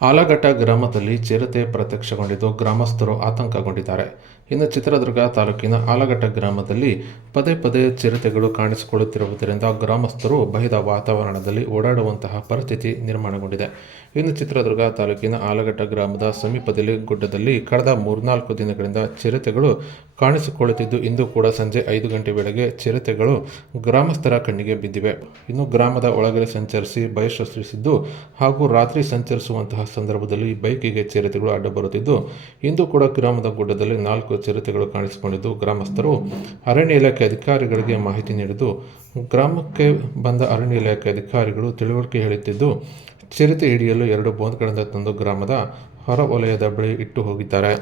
ಆಲಘಟ್ಟ ಗ್ರಾಮದಲ್ಲಿ ಚಿರತೆ ಪ್ರತ್ಯಕ್ಷಗೊಂಡಿದ್ದು ಗ್ರಾಮಸ್ಥರು ಆತಂಕಗೊಂಡಿದ್ದಾರೆ. ಇನ್ನು ಚಿತ್ರದುರ್ಗ ತಾಲೂಕಿನ ಆಲಘಟ್ಟ ಗ್ರಾಮದಲ್ಲಿ ಪದೇ ಪದೇ ಚಿರತೆಗಳು ಕಾಣಿಸಿಕೊಳ್ಳುತ್ತಿರುವುದರಿಂದ ಗ್ರಾಮಸ್ಥರು ಭಯದ ವಾತಾವರಣದಲ್ಲಿ ಓಡಾಡುವಂತಹ ಪರಿಸ್ಥಿತಿ ನಿರ್ಮಾಣಗೊಂಡಿದೆ. ಇನ್ನು ಚಿತ್ರದುರ್ಗ ತಾಲೂಕಿನ ಆಲಘಟ್ಟ ಗ್ರಾಮದ ಸಮೀಪದಲ್ಲಿ ಗುಡ್ಡದಲ್ಲಿ ಕಳೆದ 3-4 ದಿನಗಳಿಂದ ಚಿರತೆಗಳು ಕಾಣಿಸಿಕೊಳ್ಳುತ್ತಿದ್ದು, ಇಂದು ಕೂಡ ಸಂಜೆ 5 ಗಂಟೆ ವೇಳೆಗೆ ಚಿರತೆಗಳು ಗ್ರಾಮಸ್ಥರ ಕಣ್ಣಿಗೆ ಬಿದ್ದಿವೆ. ಇನ್ನು ಗ್ರಾಮದ ಒಳಗಡೆ ಸಂಚರಿಸಿ ಭಯ ಸೃಷ್ಟಿಸಿದ್ದು ಹಾಗೂ ರಾತ್ರಿ ಸಂಚರಿಸುವಂತಹ ಸಂದರ್ಭದಲ್ಲಿ ಬೈಕಿಗೆ ಚಿರತೆಗಳು ಅಡ್ಡ ಬರುತ್ತಿದ್ದು, ಇಂದು ಕೂಡ ಗ್ರಾಮದ ಗುಡ್ಡದಲ್ಲಿ 4 ಚಿರತೆಗಳು ಕಾಣಿಸಿಕೊಂಡಿದ್ದು, ಗ್ರಾಮಸ್ಥರು ಅರಣ್ಯ ಇಲಾಖೆ ಅಧಿಕಾರಿಗಳಿಗೆ ಮಾಹಿತಿ ನೀಡಿದ್ದು, ಗ್ರಾಮಕ್ಕೆ ಬಂದ ಅರಣ್ಯ ಇಲಾಖೆ ಅಧಿಕಾರಿಗಳು ತಿಳುವಳಿಕೆ ಹೇಳುತ್ತಿದ್ದು, ಚಿರತೆ ಹಿಡಿಯಲು 2 ಬೋನ್ಗಳಿಂದ ತಂದು ಗ್ರಾಮದ ಹೊರ ವಲಯದ ಬಳಿ ಇಟ್ಟು ಹೋಗಿದ್ದಾರೆ.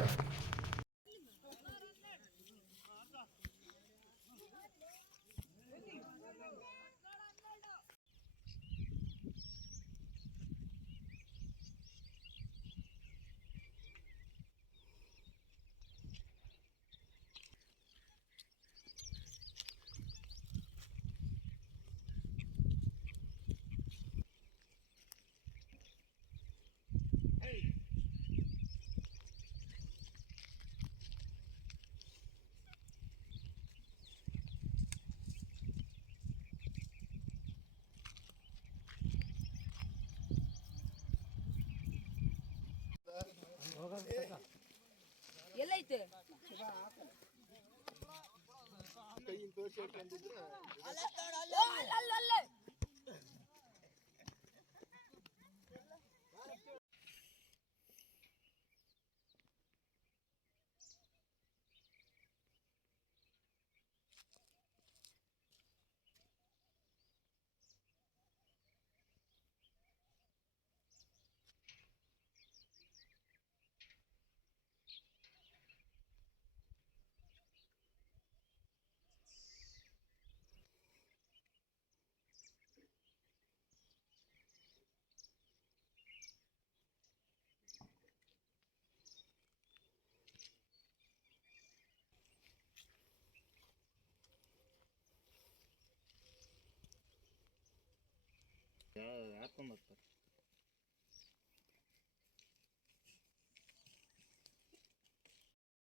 ಎಲ್ಲೈತೆ ಅಲ್ಲೇ ಯಾರು ತಂದು